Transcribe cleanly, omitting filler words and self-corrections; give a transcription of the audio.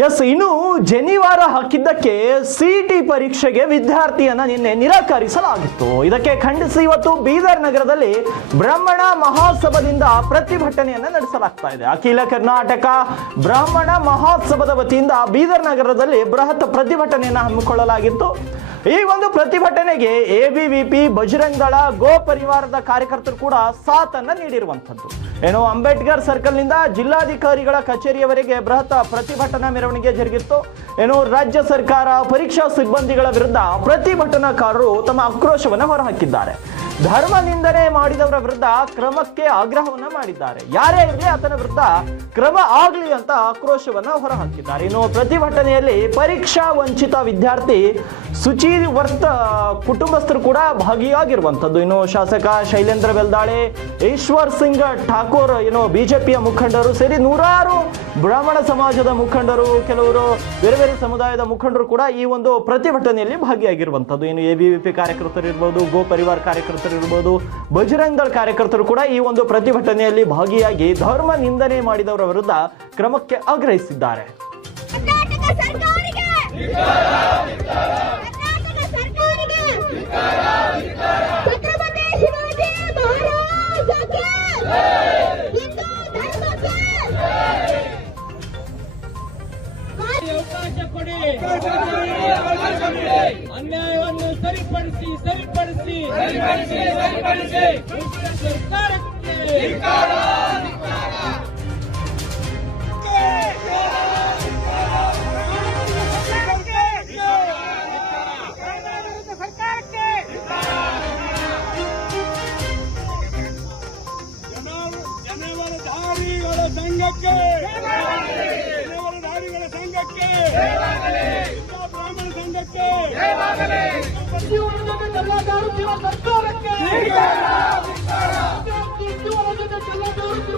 S, ಇನ್ನು ಜನಿವಾರ ಹಾಕಿದ್ದಕ್ಕೆ CET ಪರೀಕ್ಷೆಗೆ ವಿದ್ಯಾರ್ಥಿಯನ್ನ ನಿನ್ನೆ ನಿರಾಕರಿಸಲಾಗಿತ್ತು. ಇದಕ್ಕೆ ಖಂಡಿಸಿ ಇವತ್ತು ಬೀದರ್ ನಗರದಲ್ಲಿ ಬ್ರಾಹ್ಮಣ ಮಹಾಸಭಾದಿಂದ ಪ್ರತಿಭಟನೆಯನ್ನ ನಡೆಸಲಾಗ್ತಾ ಇದೆ. ಅಖಿಲ ಕರ್ನಾಟಕ ಬ್ರಾಹ್ಮಣ ಮಹಾಸಭಾದ ವತಿಯಿಂದ ಬೀದರ್ ನಗರದಲ್ಲಿ ಬೃಹತ್ ಪ್ರತಿಭಟನೆಯನ್ನ ಹಮ್ಮಿಕೊಳ್ಳಲಾಗಿತ್ತು. ಈ ಒಂದು ಪ್ರತಿಭಟನೆಗೆ ಎಬಿವಿಪಿ, ಬಜರಂಗ್ ದಳ, ಗೋ ಪರಿವಾರದ ಕಾರ್ಯಕರ್ತರು ಕೂಡ ಸಾಥನ್ನ ನೀಡಿರುವಂತದ್ದು. ಏನು, ಅಂಬೇಡ್ಕರ್ ಸರ್ಕಲ್ ನಿಂದ ಜಿಲ್ಲಾಧಿಕಾರಿಗಳ ಕಚೇರಿಯವರೆಗೆ ಬೃಹತ್ ಪ್ರತಿಭಟನಾ ಮೆರವಣಿಗೆ ಜರುಗಿತ್ತು. ಏನು, ರಾಜ್ಯ ಸರ್ಕಾರ ಪರೀಕ್ಷಾ ಸಿಬ್ಬಂದಿಗಳ ವಿರುದ್ಧ ಪ್ರತಿಭಟನಾಕಾರರು ತಮ್ಮ ಆಕ್ರೋಶವನ್ನು ಹೊರಹಾಕಿದ್ದಾರೆ. ಧರ್ಮ ನಿಂದನೆ ಮಾಡಿದವರ ವಿರುದ್ಧ ಕ್ರಮಕ್ಕೆ ಆಗ್ರಹವನ್ನ ಮಾಡಿದ್ದಾರೆ. ಯಾರೇ ಇರಲಿ ಆತನ ವಿರುದ್ಧ ಕ್ರಮ ಆಗಲಿ ಅಂತ ಆಕ್ರೋಶವನ್ನ ಹೊರಹಾಕಿದ್ದಾರೆ. ಇನ್ನು ಪ್ರತಿಭಟನೆಯಲ್ಲಿ ಪರೀಕ್ಷಾ ವಂಚಿತ ವಿದ್ಯಾರ್ಥಿ ಸುಚಿವರ್ತ ಕುಟುಂಬಸ್ಥರು ಕೂಡ ಭಾಗಿಯಾಗಿರುವಂತದ್ದು. ಇನ್ನು ಶಾಸಕ ಶೈಲೇಂದ್ರ ಬೆಲ್ದಾಳೆ, ಈಶ್ವರ್ ಸಿಂಗ್ ಠಾಕೂರ್, ಬಿಜೆಪಿಯ ಮುಖಂಡರು ಸೇರಿ ನೂರಾರು ಬ್ರಾಹ್ಮಣ ಸಮಾಜದ ಮುಖಂಡರು, ಕೆಲವರು ಬೇರೆ ಬೇರೆ ಸಮುದಾಯದ ಮುಖಂಡರು ಕೂಡ ಈ ಒಂದು ಪ್ರತಿಭಟನೆಯಲ್ಲಿ ಭಾಗಿಯಾಗಿರುವಂತದ್ದು. ಇನ್ನು ಎಬಿವಿಪಿ ಕಾರ್ಯಕರ್ತರು ಇರ್ಬೋದು, ಗೋ ಪರಿವಾರ ಕಾರ್ಯಕರ್ತರು ಇರ್ಬೋದು, ಬಜರಂಗ್ ದಳ ಕಾರ್ಯಕರ್ತರು ಕೂಡ ಈ ಒಂದು ಪ್ರತಿಭಟನೆಯಲ್ಲಿ ಭಾಗಿಯಾಗಿ ಧರ್ಮ ನಿಂದನೆ ಮಾಡಿದವರ ವಿರುದ್ಧ ಕ್ರಮಕ್ಕೆ ಆಗ್ರಹಿಸಿದ್ದಾರೆ. ಅನ್ಯಾಯವನ್ನು ಸರಿಪಡಿಸಿ ಬ್ರಾಹ್ಮಣ ಸಂಘಕ್ಕೆ